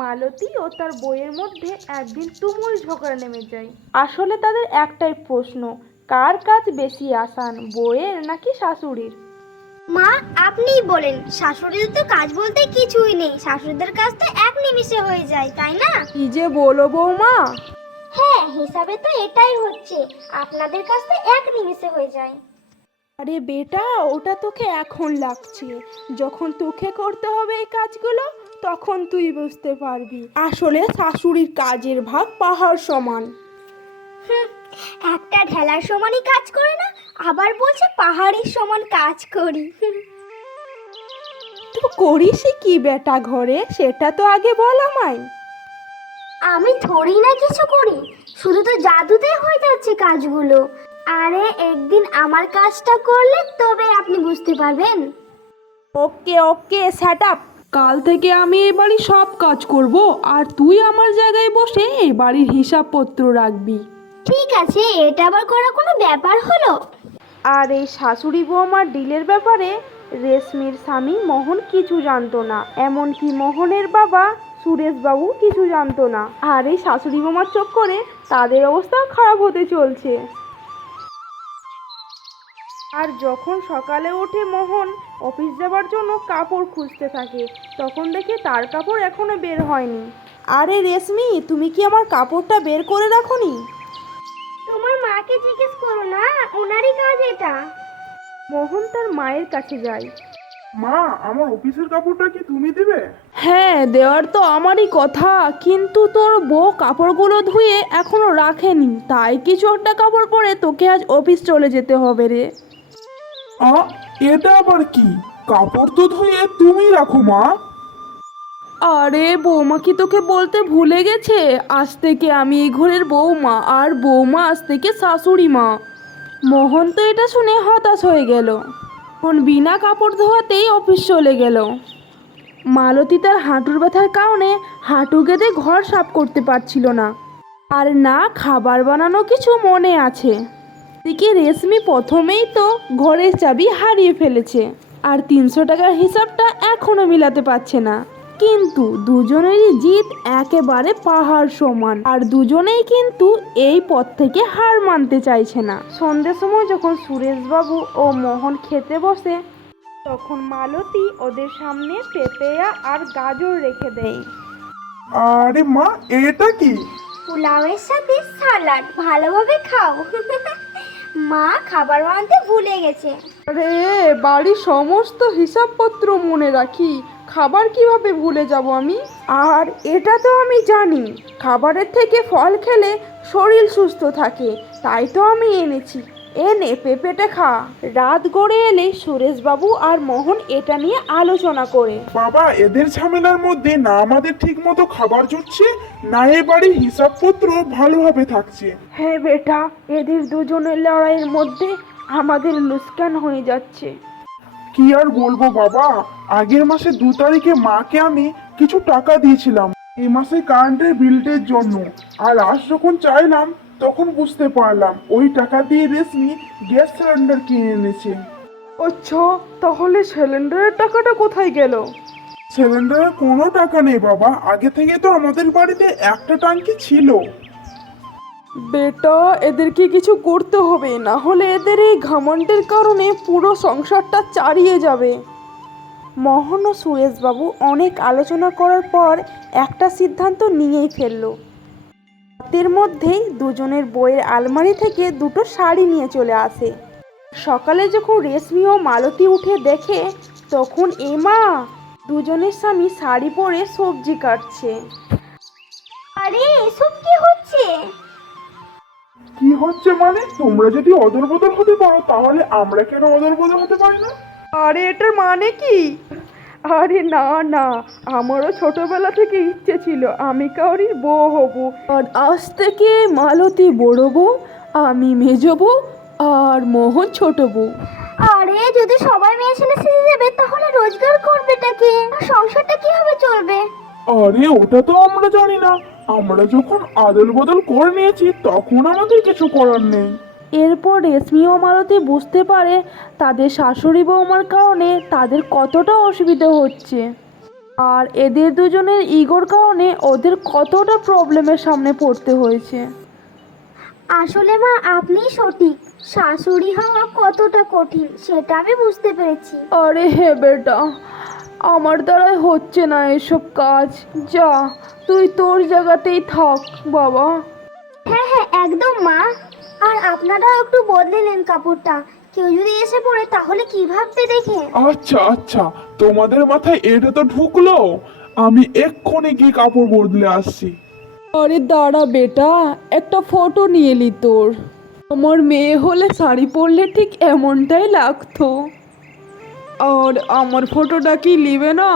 মালতী ও তার বউয়ের মধ্যে একদিন তুমুল ঝগড়া নেমে যায়। আসলে তাদের একটাই প্রশ্ন, কার কাজ বেশি আসান, বউয়ের নাকি শাশুড়ির? মা, আপনিই বলেন, শাশুড়িদের তো কাজ বলতে কিছুই নেই, শাশুড়িদের কাজ তো এক নিমিষে হয়ে যায়, তাই না? কি যে বলো বৌমা। হ্যাঁ, হিসাবে তো এটাই হচ্ছে, আপনাদের কাজ তো এক নিমিষে হয়ে যায়। আরে বেটা, ওটা তোকে এখন লাগছে, যখন তোকে করতে হবে এই কাজগুলো তখন তুই বুঝতে পারবি আসলে শাশুড়ির কাজের ভাগ পাহাড় সমান। হুম, একটা ঢেলার সমানই কাজ করে না, আবার বলছে পাহাড়ের সমান কাজ করি। তুই করিসই কি বেটা ঘরে, সেটা তো আগে বল আমায়। আমি থোড়ি না কিছু করি, শুধু তো জাদুতে হয়ে যাচ্ছে কাজগুলো। আরে একদিন আমার কাজটা করলে তবে আপনি বুঝতে পারবেন। ওকে ওকে, সেট আপ। কাল থেকে আমি এই বাড়ির সব কাজ করব, আর তুই আমার জায়গায় বসে এই বাড়ির হিসাবপত্র রাখবি। ঠিক আছে, এটা আবার করা কোনো ব্যাপার হলো? আর এই শাশুড়ি বৌমার ডিলের ব্যাপারে রেশমির স্বামী মোহন কিছু জানতো না, এমনকি মোহনের বাবা সুরেশবাবু কিছু জানতো না। আর এই শাশুড়ি বৌমার চক্করে তাদের অবস্থাও খারাপ হতে চলছে। আর যখন সকালে ওঠে মোহন অফিস যাবার জন্য কাপড় খুঁজতে থাকে, তখন দেখে তার কাপড় এখনো বের হয়নি। আরে রেশমি, তুমি কি আমার কাপড়টা বের করে রাখোনি? তোমার মাকে জিজ্ঞেস করো না, ওনারই কাজ এটা। মোহন তার মায়ের কাছে যায়। মা, আমার অফিসের কাপড়টা কি তুমি দিবে? হ্যাঁ, দেওয়ার তো আমারই কথা, কিন্তু তোর বউ কাপড়গুলো ধুয়ে এখনো রাখেনি, তাই কিছু একটা কাপড় পরে তোকে আজ অফিস চলে যেতে হবে রে। আ, এটা আবার কি? কাপড় তো ধুয়ে তুমি রাখো মা। আরে বৌমা কি তোকে বলতে ভুলে গেছে, আজ থেকে আমি এই ঘরের বৌমা, আর বৌমা আজ থেকে শাশুড়ি মা। মোহন তো এটা শুনে হতাশ হয়ে গেল। মোহন বিনা কাপড় ধোয়াতেই অফিস চলে গেল। মালতী তার হাঁটুর ব্যথার কারণে হাঁটু গেঁথে ঘর সাফ করতে পারছিল না, আর না খাবার বানানো কিছু মনে আছে। এদিকে রেশমি প্রথমেই তো ঘরের চাবি হারিয়ে ফেলেছে, আর 300 টাকার হিসাবটা এখনো মিলাতে পারছে না। কিন্তু দুজনেরই জিদ একেবারে পাহাড় সমান, আর দুজনেই কিন্তু এই পথ থেকে হার মানতে চাইছে না। সন্ধ্যের সময় যখন সুরেশবাবু ও মোহন খেতে বসে, তখন মালতী ওদের সামনে পেঁপেয়া আর গাজর রেখে দেয়। আরে মা, এটা কি? পোলাওয়ের সাথে সালাড, ভালোভাবে খাও। মা খাবার বানাতে ভুলে গেছে। আরে বাড়ির সমস্ত হিসাবপত্র মনে রাখি, খাবার কিভাবে ভুলে যাব আমি? আর এটা তো আমি জানি, খাবারের থেকে ফল খেলে শরীর সুস্থ থাকে, তাই তো আমি এনেছি। এনে পেঁপেটা খা। রাত গড়ে এলে সুরেশবাবু আর মোহন এটা নিয়ে আলোচনা করে। বাবা, এদের ঝামেলার মধ্যে না আমাদের ঠিক মতো খাবার জুটছে, না এ বাড়ির হিসাবপত্র ভালোভাবে থাকছে। হ্যাঁ বেটা, এদের দুজনের লড়াইয়ের মধ্যে আমাদের লুস্কান হয়ে যাচ্ছে। কি আর বলবো বাবা, আগের মাসে 2 তারিখে মাকে আমি কিছু টাকা দিয়েছিলাম এই মাসে কারেন্টের বিলটের জন্য। আর আজ যখন চাইলাম তখন বুঝতে পারলাম ওই টাকা দিয়ে রেশমি গ্যাস সিলিন্ডার কিনে এনেছে। আচ্ছা, তাহলে সিলিন্ডারের টাকাটা কোথায় গেল? সিলিন্ডারের কোনো টাকা নেই বাবা, আগে থেকে তো আমাদের বাড়িতে একটা ট্যাঙ্কি ছিল। বেটা, এদেরকে কিছু করতে হবে, না হলে এদের এই ঘমণ্ডের কারণে পুরো সংসারটা চারিয়ে যাবে। মোহন ও সুরেশবাবু অনেক আলোচনা করার পর একটা সিদ্ধান্ত নিয়েই ফেলল। রাতের মধ্যেই দুজনের বইয়ের আলমারি থেকে দুটো শাড়ি নিয়ে চলে আসে। সকালে যখন রেশমি ও মালতী উঠে দেখে, তখন এমা, দুজনের স্বামী শাড়ি পরে সবজি কাটছে। আরে এসব কি হচ্ছে? কি হচ্ছে মানে? তোমরা যদি অদল বদল হতে পারো তাহলে আমরা কেন অদল বদল হতে পারি না? আরে এটার মানে কি? আরে না না, আমারও ছোটবেলা থেকে ইচ্ছে ছিল আমি কাউরির বউ হব, আর আজ থেকে মালতী বড় বউ, আমি মেজ বউ, আর মোহন ছোট বউ। আরে যদি সবাই মেয়ে ছেলে সেজে যাবে তাহলে রোজগার করবেটা কে, আর সংসারটা কিভাবে চলবে? আরে ওটা তো আমরা জানি না, আমরা যখন আদল বদল করে নিয়েছি তখন আমাদের কিছু করার নেই। এরপর রেশমি ও মালতী বুঝতে পারে তাদের শাশুড়ি বৌমার কারণে তাদের কতটা অসুবিধা হচ্ছে। আর এদের দুজনের ইগোর কারণে ওদের কতটা প্রবলেমের সামনে পড়তে হয়েছে। আসলে মা আপনিই সঠিক, শাশুড়ি হওয়া কতটা কঠিন সেটা আমি বুঝতে পেরেছি। আরে হে বেটা, আমার দ্বারাই হচ্ছে না এসব কাজ। যা, তুই তোর জায়গাতেই থাক বাবা। হ্যাঁ হ্যাঁ একদম মা। আর আপনারাও একটু বদলে নেন কাপড়টা, কেউ যদি এসে পড়ে তাহলে কি ভাববে দেখে। আচ্ছা আচ্ছা, তোমাদের মাথায় এটা তো ঢুকলো, আমি এক্ষুনি গিয়ে কাপড় বদলে আসছি। আরে দাঁড়া বেটা, একটা ফটো নিয়ে এলি তোর। আমার মেয়ে হলে শাড়ি পরলে ঠিক এমনটাই লাগতো। আর আমার ফটোটা কি নিবে না?